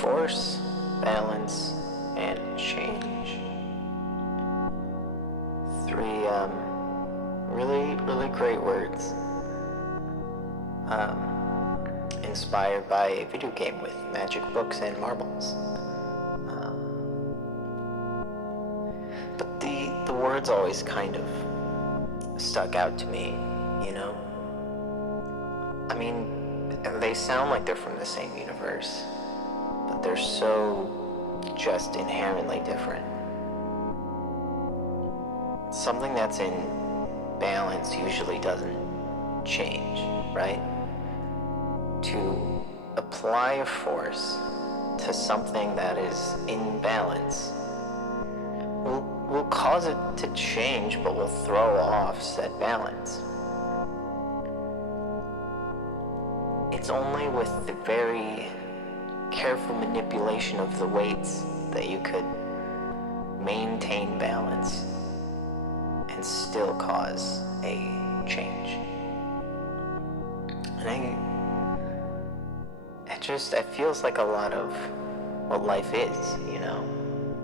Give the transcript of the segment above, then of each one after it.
Force, balance, and change. Three really, really great words. Inspired by a video game with magic books and marbles. But the words always kind of stuck out to me, you know? I mean, they sound like they're from the same universe, but they're so just inherently different. Something that's in balance usually doesn't change, right? To apply a force to something that is in balance will cause it to change, but will throw off said balance. It's only with the very careful manipulation of the weights that you could maintain balance and still cause a change. And it feels like a lot of what life is, you know?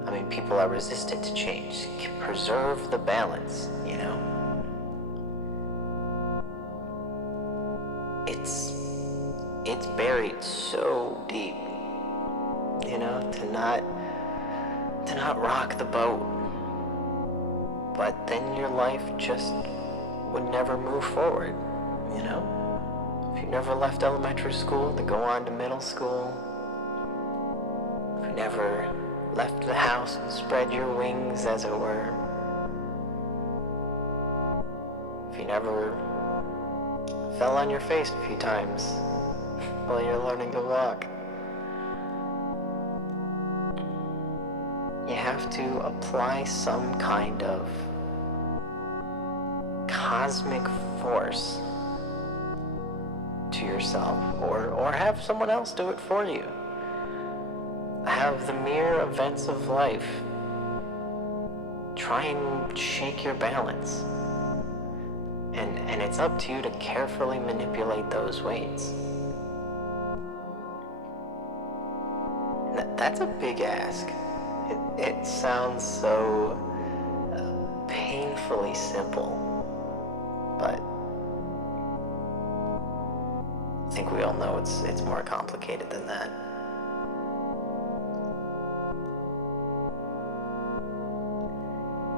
I mean, people are resistant to change. Preserve the balance, you know? It's buried so deep, you know, to not rock the boat. But then your life just would never move forward, you know? If you never left elementary school to go on to middle school, if you never left the house and spread your wings, as it were, if you never fell on your face a few times while you're learning to walk, you have to apply some kind of cosmic force to yourself, or have someone else do it for you. Have the mere events of life try and shake your balance. And it's up to you to carefully manipulate those weights. That's a big ask. It sounds so painfully simple, but I think we all know it's more complicated than that.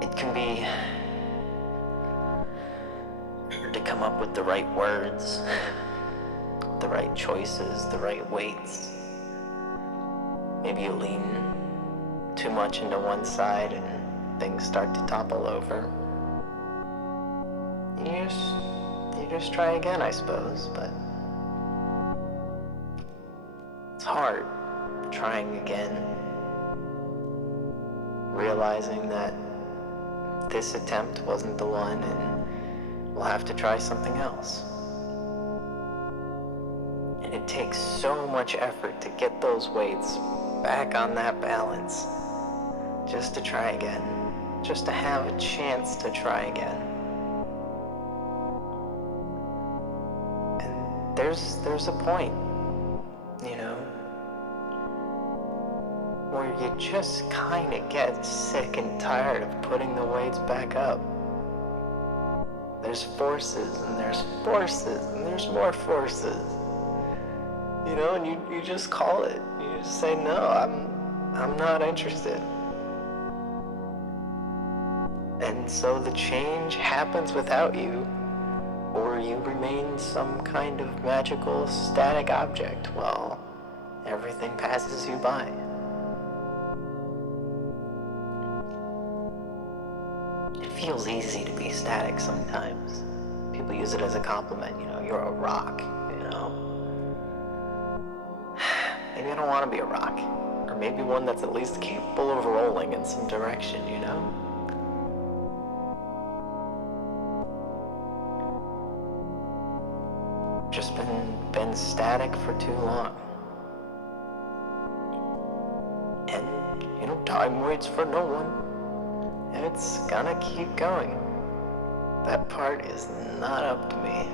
It can be hard to come up with the right words, the right choices, the right weights. Maybe you lean too much into one side and things start to topple over. You just try again, I suppose, but it's hard trying again, realizing that this attempt wasn't the one and we'll have to try something else. And it takes so much effort to get those weights back on that balance, just to try again, just to have a chance to try again. And there's a point, you know, where you just kind of get sick and tired of putting the weights back up. There's forces, and there's forces, and there's more forces. You know, and you just call it. You just say, no, I'm not interested. And so the change happens without you, or you remain some kind of magical static object while everything passes you by. It feels easy to be static sometimes. People use it as a compliment, you know, you're a rock, you know. Maybe I don't want to be a rock, or maybe one that's at least capable of rolling in some direction, you know? Just been static for too long. And, you know, time waits for no one, and it's gonna keep going. That part is not up to me.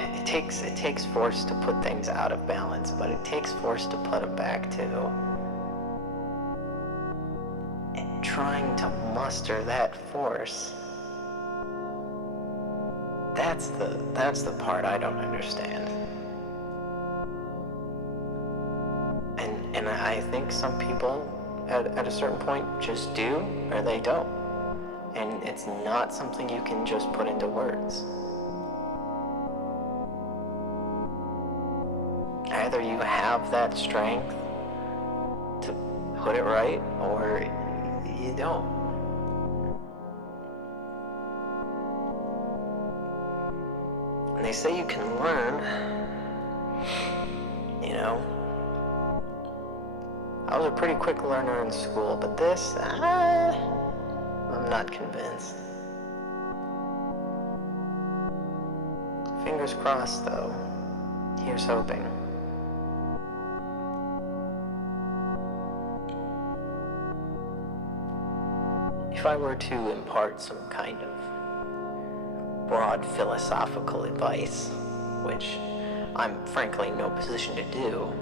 it takes force to put things out of balance, but it takes force to put them back too. And trying to muster that force, that's the part I don't understand. And I think some people at a certain point just do, or they don't. And it's not something you can just put into words. Either you have that strength to put it right, or you don't. And they say you can learn, you know. I was a pretty quick learner in school, but this, I'm not convinced. Fingers crossed, though. Here's hoping. If I were to impart some kind of broad philosophical advice, which I'm frankly in no position to do,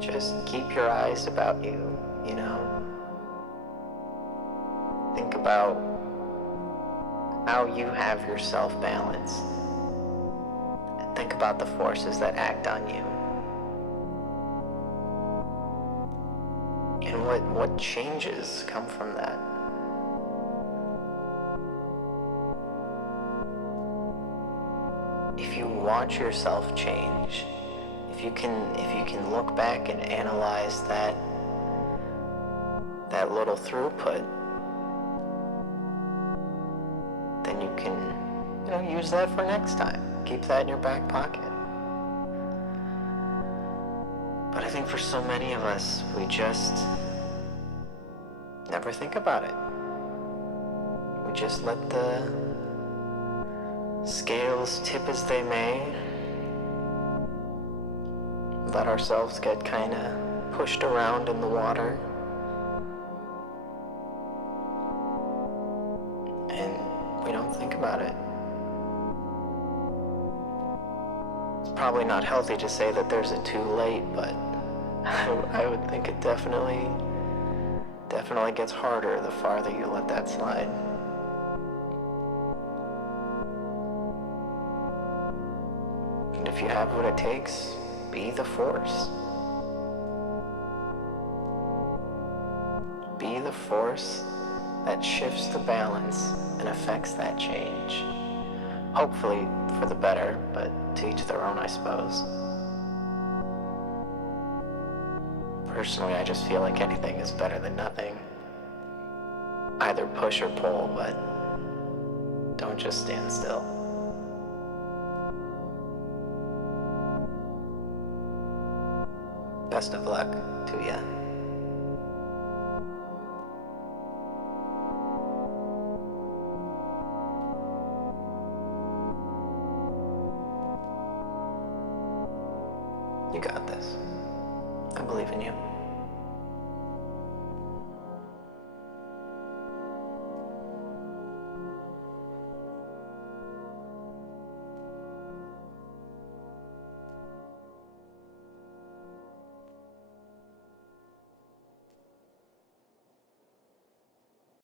just keep your eyes about you, you know? Think about how you have yourself balanced. And think about the forces that act on you. And what changes come from that? If you watch yourself change, if you can look back and analyze that little throughput, then you can, use that for next time. Keep that in your back pocket. But I think for so many of us, we just never think about it. We just let the scales tip as they may, let ourselves get kind of pushed around in the water, and we don't think about it. It's probably not healthy to say that there's a too late, but I would think it definitely gets harder the farther you let that slide. And if you have what it takes, be the force. Be the force that shifts the balance and affects that change. Hopefully for the better, but to each their own, I suppose. Personally, I just feel like anything is better than nothing. Either push or pull, but don't just stand still. Best of luck to ya. You got this. I believe in you.